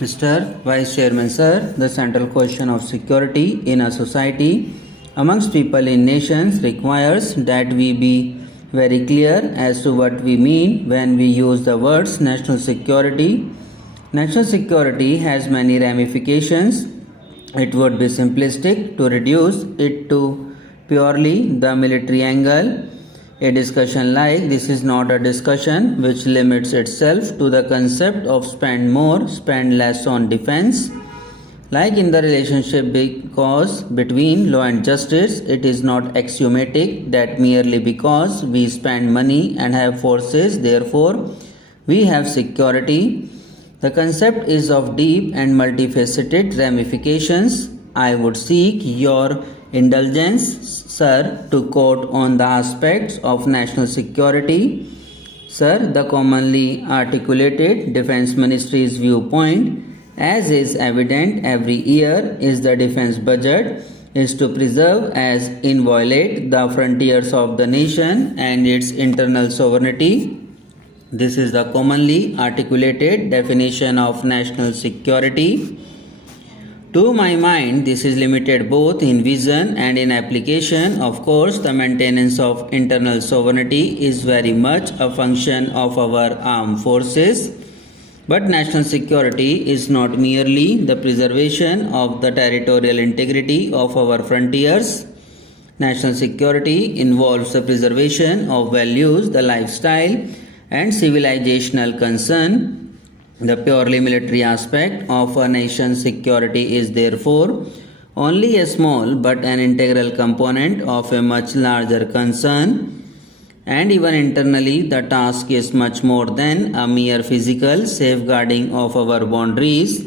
Mr. Vice Chairman, sir, the central question of security in a society amongst people in nations requires that we be very clear as to what we mean when we use the words national security. National security has many ramifications. It would be simplistic to reduce it to purely the military angle. A discussion like this is not a discussion which limits itself to the concept of spend more, spend less on defense. Like in the relationship between law and justice, it is not axiomatic that merely because we spend money and have forces, therefore we have security. The concept is of deep and multifaceted ramifications. I would seek your indulgence, sir, to quote on the aspects of national security. Sir, the commonly articulated Defense Ministry's viewpoint, as is evident every year, is the defense budget is to preserve as inviolate the frontiers of the nation and its internal sovereignty. This is the commonly articulated definition of national security. To my mind, this is limited both in vision and in application. Of course, the maintenance of internal sovereignty is very much a function of our armed forces. But national security is not merely the preservation of the territorial integrity of our frontiers. National security involves the preservation of values, the lifestyle, and civilizational concern. The purely military aspect of a nation's security is therefore only a small but an integral component of a much larger concern. And even internally, the task is much more than a mere physical safeguarding of our boundaries.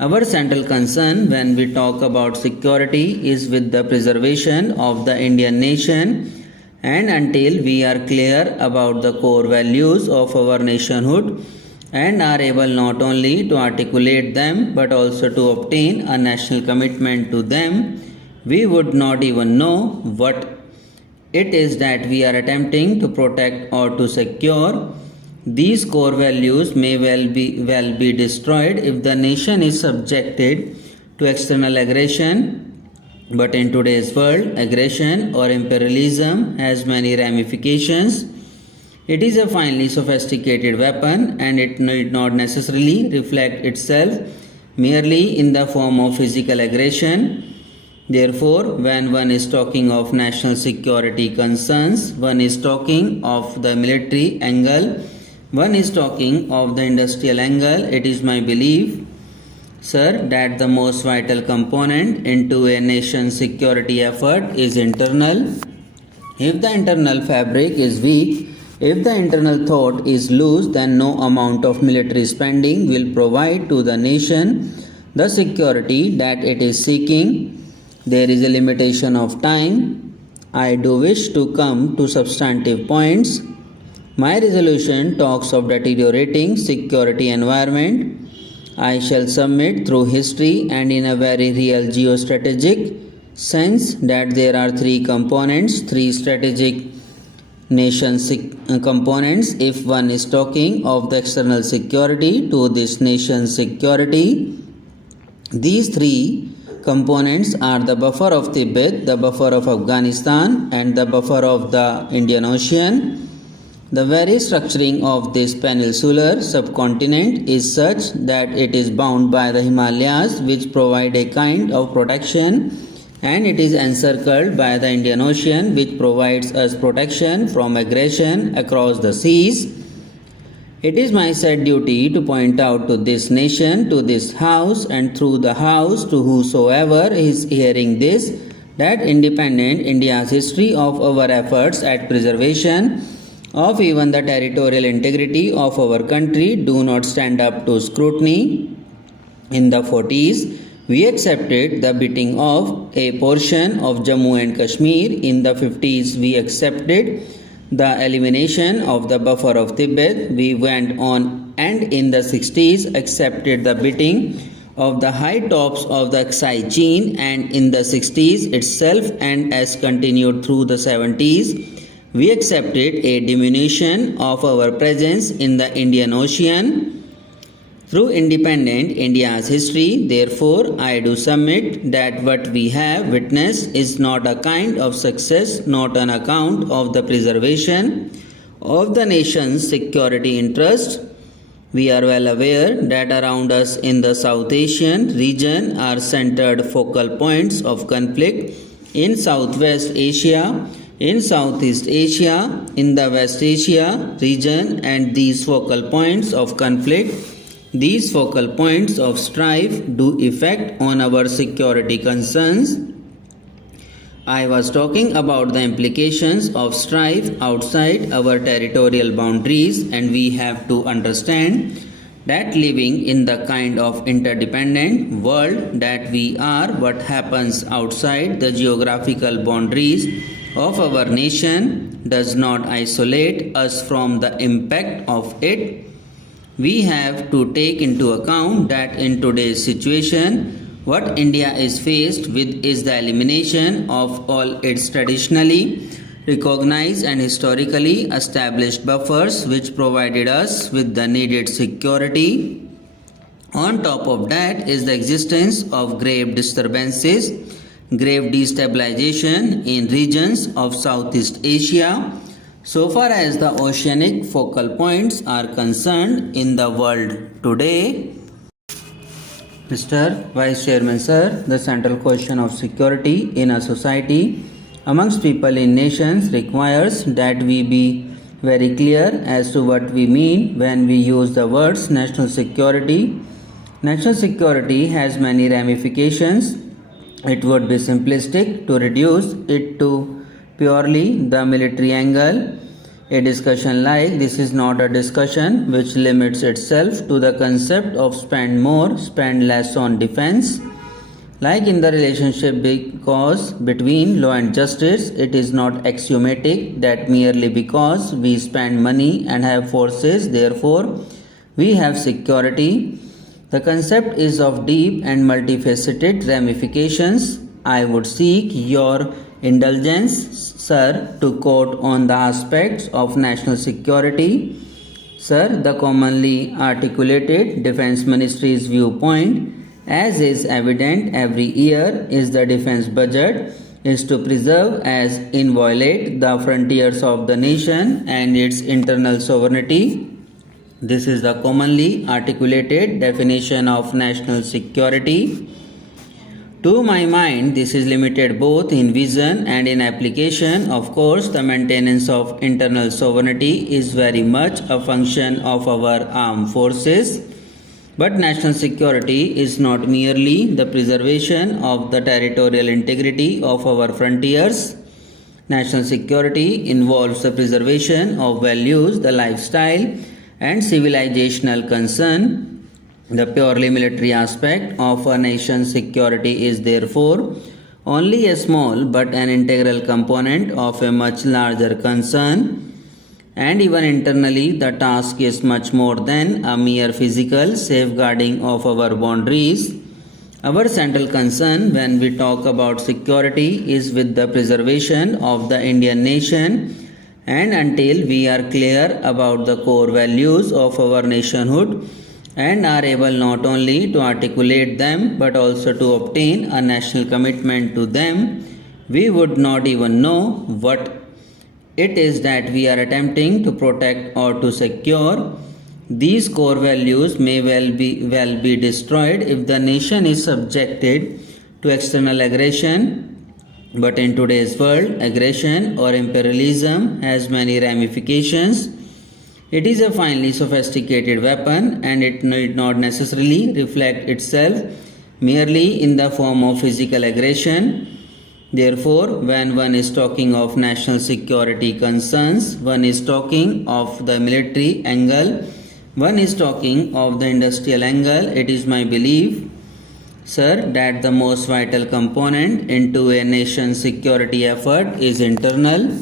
Our central concern when we talk about security is with the preservation of the Indian nation. And until we are clear about the core values of our nationhood and are able not only to articulate them but also to obtain a national commitment to them, we would not even know what it is that we are attempting to protect or to secure. These core values may well be destroyed if the nation is subjected to external aggression. But in today's world, aggression or imperialism has many ramifications. It is a finely sophisticated weapon and it need not necessarily reflect itself merely in the form of physical aggression. Therefore, when one is talking of national security concerns, one is talking of the military angle, one is talking of the industrial angle. It is my belief, sir, that the most vital component into a nation's security effort is internal. If the internal fabric is weak, if the internal thought is loose, then no amount of military spending will provide to the nation the security that it is seeking. There is a limitation of time. I do wish to come to substantive points. My resolution talks of deteriorating security environment. I shall submit through history and in a very real geostrategic sense that there are three components, three strategic nation components. If one is talking of the external security to this nation's security, these three components are the buffer of Tibet, the buffer of Afghanistan, and the buffer of the Indian Ocean. The very structuring of this peninsular subcontinent is such that it is bound by the Himalayas, which provide a kind of protection, and it is encircled by the Indian Ocean, which provides us protection from aggression across the seas. It is my sad duty to point out to this nation, to this house, and through the house to whosoever is hearing this, that independent India's history of our efforts at preservation of even the territorial integrity of our country do not stand up to scrutiny. In the 40s, we accepted the beating of a portion of Jammu and Kashmir. In the 50s, we accepted the elimination of the buffer of Tibet. We went on and in the 60s accepted the beating of the high tops of the Aksai Chin, and in the 60s itself and as continued through the 70s, we accepted a diminution of our presence in the Indian Ocean. through independent India's history. Therefore, I do submit that what we have witnessed is not a kind of success, not on account of the preservation of the nation's security interest. We are well aware that around us in the South Asian region are centered focal points of conflict in Southwest Asia, in Southeast Asia, in the West Asia region, and these focal points of conflict, these focal points of strife do effect on our security concerns. I was talking about the implications of strife outside our territorial boundaries, and we have to understand that living in the kind of interdependent world that we are, what happens outside the geographical boundaries of our nation does not isolate us from the impact of it. We have to take into account that in today's situation, what India is faced with is the elimination of all its traditionally recognized and historically established buffers which provided us with the needed security. On top of that is the existence of grave disturbances, grave destabilization in regions of Southeast Asia, so far as the oceanic focal points are concerned in the world today. Mr. Vice Chairman Sir, the central question of security in a society amongst people in nations requires that we be very clear as to what we mean when we use the words national security. National security has many ramifications. It would be simplistic to reduce it to purely the military angle. A discussion like this is not a discussion which limits itself to the concept of spend more, spend less on defense. Like in the relationship between law and justice, it is not axiomatic that merely because we spend money and have forces, therefore we have security. The concept is of deep and multifaceted ramifications. I would seek your indulgence, sir, to quote on the aspects of national security. Sir, the commonly articulated Defense Ministry's viewpoint, as is evident every year, is the defense budget is to preserve as inviolate the frontiers of the nation and its internal sovereignty. This is the commonly articulated definition of national security. To my mind, this is limited both in vision and in application. Of course, the maintenance of internal sovereignty is very much a function of our armed forces. But national security is not merely the preservation of the territorial integrity of our frontiers. National security involves the preservation of values, the lifestyle, and civilizational concern. The purely military aspect of a nation's security is therefore only a small but an integral component of a much larger concern. And even internally, the task is much more than a mere physical safeguarding of our boundaries. Our central concern when we talk about security is with the preservation of the Indian nation, and until we are clear about the core values of our nationhood and are able not only to articulate them but also to obtain a national commitment to them, we would not even know what it is that we are attempting to protect or to secure. These core values may well be destroyed if the nation is subjected to external aggression. But in today's world, aggression or imperialism has many ramifications. It is a finely sophisticated weapon, and it need not necessarily reflect itself merely in the form of physical aggression. Therefore, when one is talking of national security concerns, one is talking of the military angle, one is talking of the industrial angle. It is my belief, sir, that the most vital component into a nation's security effort is internal.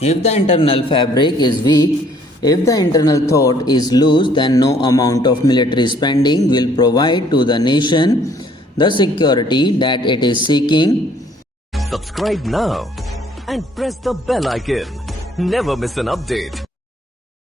If the internal fabric is weak, if the internal thought is loose, then no amount of military spending will provide to the nation the security that it is seeking. Subscribe now and press the bell icon. Never miss an update.